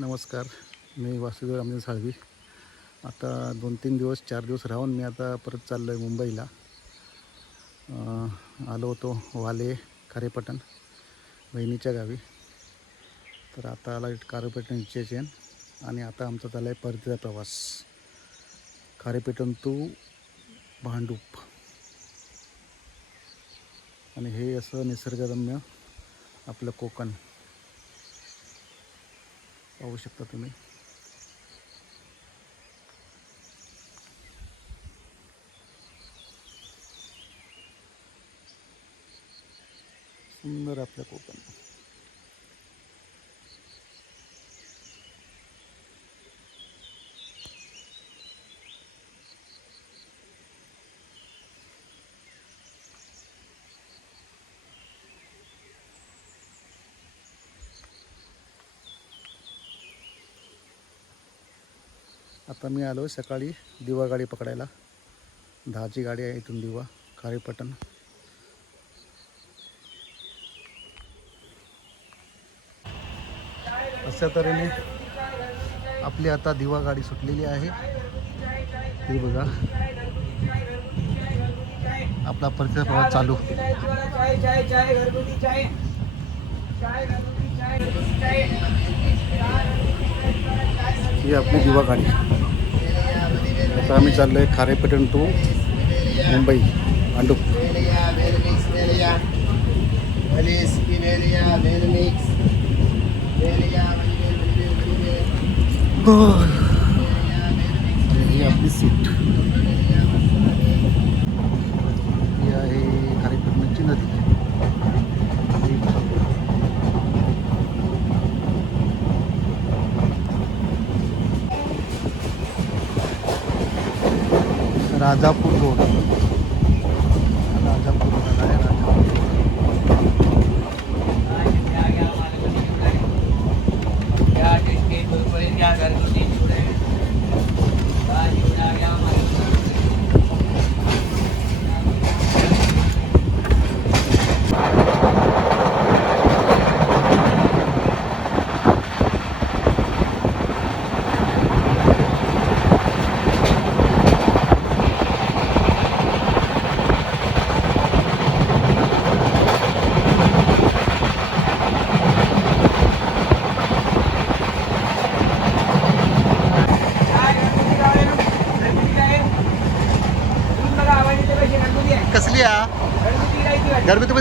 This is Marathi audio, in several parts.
नमस्कार मी वासुदेव रामदेव साळवी. आता दोन तीन दिवस चार दिवस राहून मी आता परत चाललो आहे मुंबईला आलो होतो वाले खारेपटण बहिणीच्या गावी. तर आता आला खारेपटण स्टेशन आणि आता आमचा चालला आहे परतीचा प्रवास. खारेपेटण टू भांडूप. आणि हे असं निसर्गरम्य आपलं कोकण. पाहू शकता तुम्ही. सुंदर आपल्या कोकण. आता मी आलो सकाळी दिवा गाडी पकडायला. दहाची गाडी आहे इथून दिवा खारीपटण. अशा तऱ्हेने आपली आता दिवा गाडी सुटलेली आहे. ते बघा. आपला परिसर प्रवास चालू. ही आपली दिवा गाडी. आता आम्ही चाललो आहे खारेपटण टू मुंबई भांडूप ही राजापूर रोड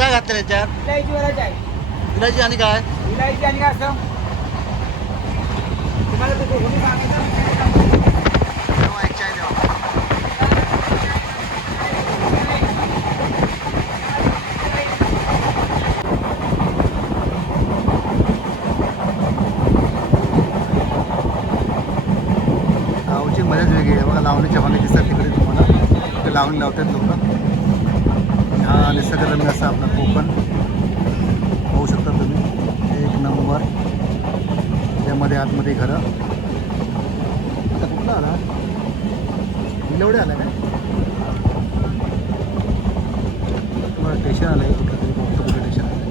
काय घातलं याच्यात इलायची वाला चाय. इलायची आणि काय? इलायची आणि काय असतं तुम्हाला ते सांगितलं आहे. लावणीच्या भागाची दिसतात तिकडे तुम्हाला. ते लावणी लावतात लोक. हा निसर्गरम्य असा आपला कोकण. पाहू शकता तुम्ही. एक नंबर. त्यामध्ये आतमध्ये घरं. आता कुठला आला? एवढे आला काय? तुम्हाला स्टेशन आलं आहे कुठलं तरी बघतो कुठलं स्टेशन आलं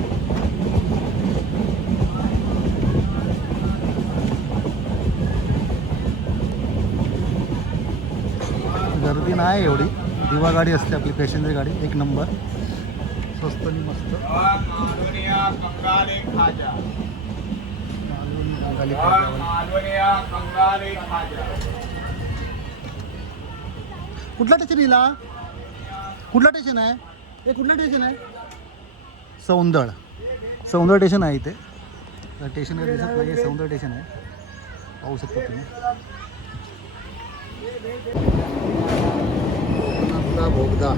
गर्दी नाही एवढी. दिवा गाडी असते आपली पॅसेंजर गाडी एक नंबर स्वस्त आणि मस्त. कुठला स्टेशन हिला? कुठला स्टेशन आहे? हे कुठलं स्टेशन आहे? सौंदळ. सौंदळ स्टेशन आहे इथे. स्टेशन काही दिसत नाही सौंदळ स्टेशन आहे. पाहू शकता तुम्ही. ભોગતા ભોગતા.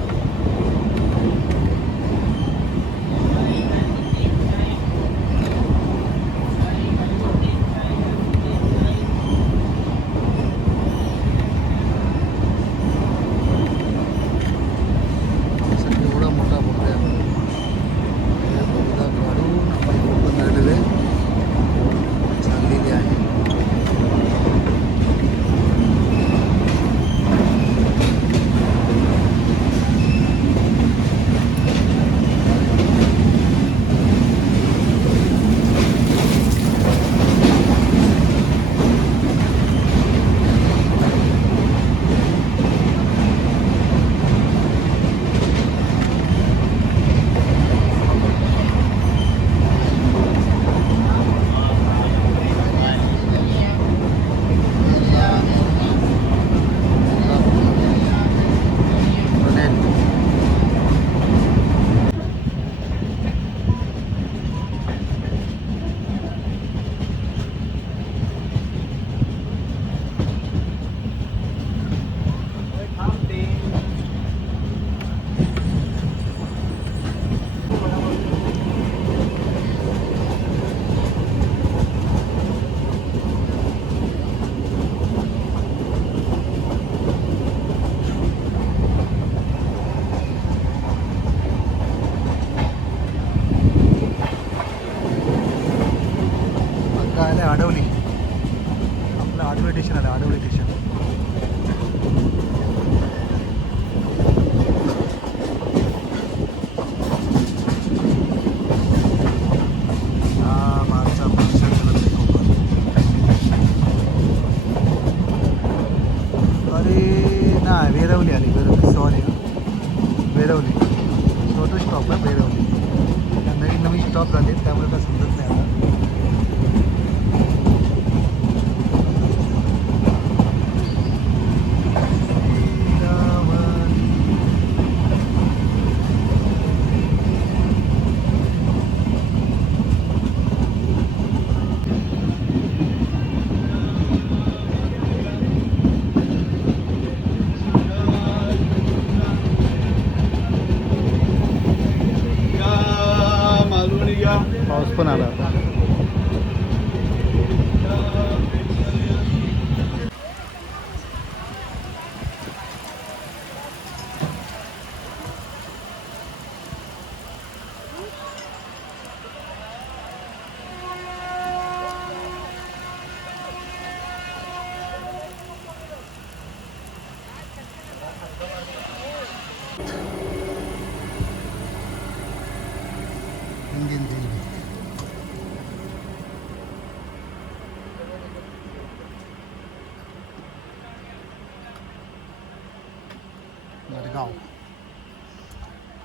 मडगाव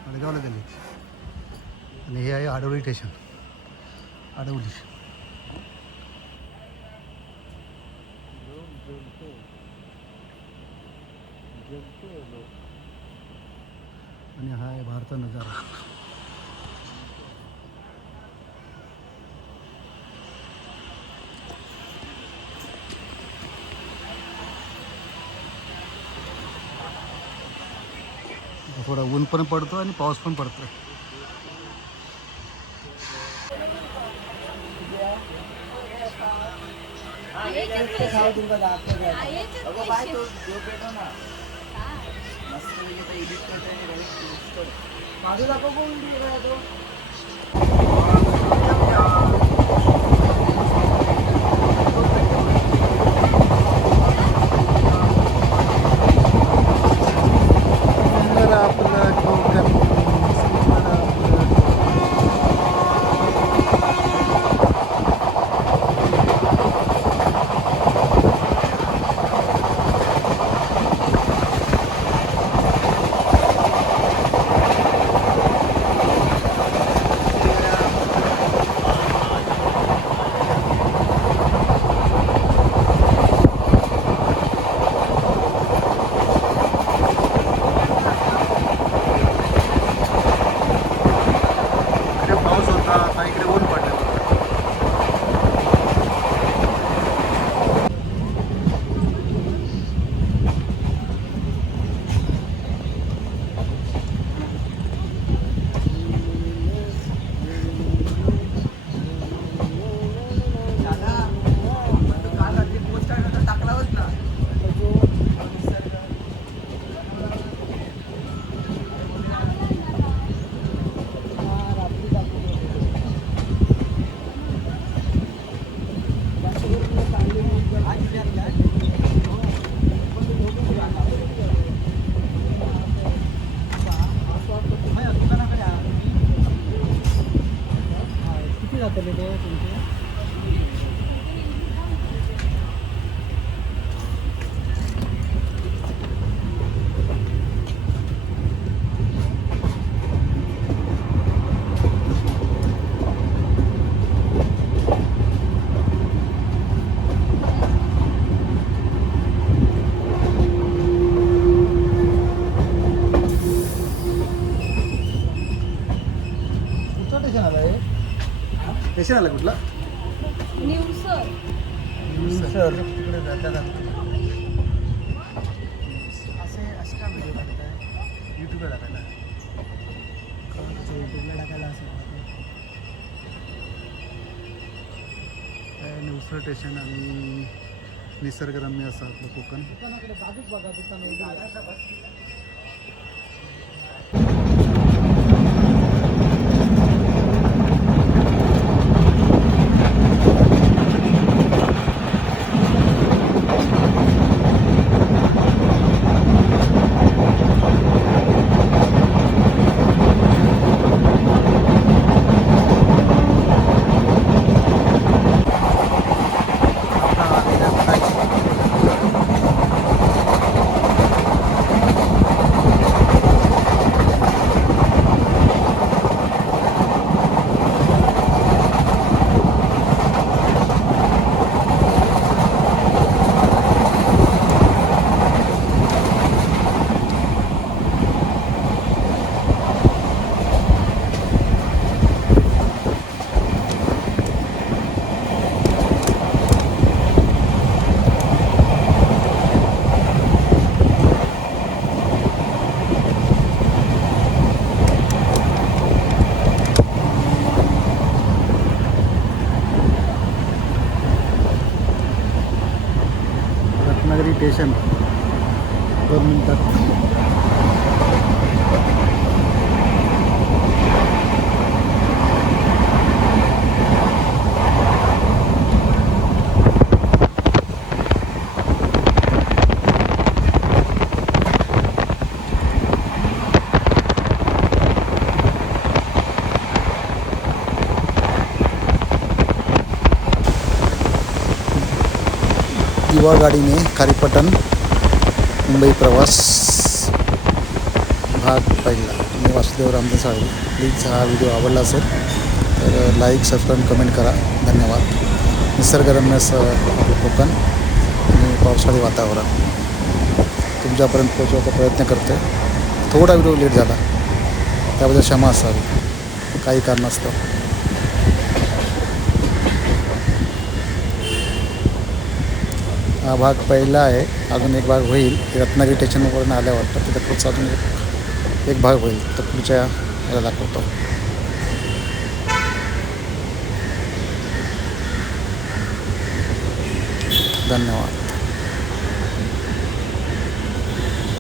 मडगावला गेले आणि हे आहे आडवली स्टेशन आडवली आणि हा आहे भारता नजारा. थोडा ऊन पण पडतो आणि पाऊस पण पडतो. बाजूला कुठलं स्टेशन आलं हे स्टेशन आलं कुठलं? निवसर सर तिकडे जातात असे असे का व्हिडिओ टाकताय युट्यूबला टाकायला? युट्यूबला टाकायला असं काय निवसळ स्टेशन आणि निसर्गरम्य असं आपलं कोकण? दुकानाकडे बाजूच बघा दुकान रत्नागिरी स्टेशन दोन गाडीने खारीपटण मुंबई प्रवास भाग पहिला. मी वासुदेव रामदास साळवे प्लीज हा व्हिडिओ आवडला असेल तर लाईक सबस्क्राईब कमेंट करा. धन्यवाद. निसर्गरम्य असं आपलं कोकण आणि पावसाळी वातावरण. तुमच्यापर्यंत पोहोचवायचा प्रयत्न करतो. आहे थोडा व्हिडिओ लेट झाला. त्याबद्दल क्षमा असावी. काही कारणास्तव हा भाग पहिला आहे. अजून एक भाग होईल. रत्नागिरी स्टेशनवरून आल्यावर तर तिथं पुढचा अजून एक एक भाग होईल. तर पुढच्या याला दाखवतो. धन्यवाद.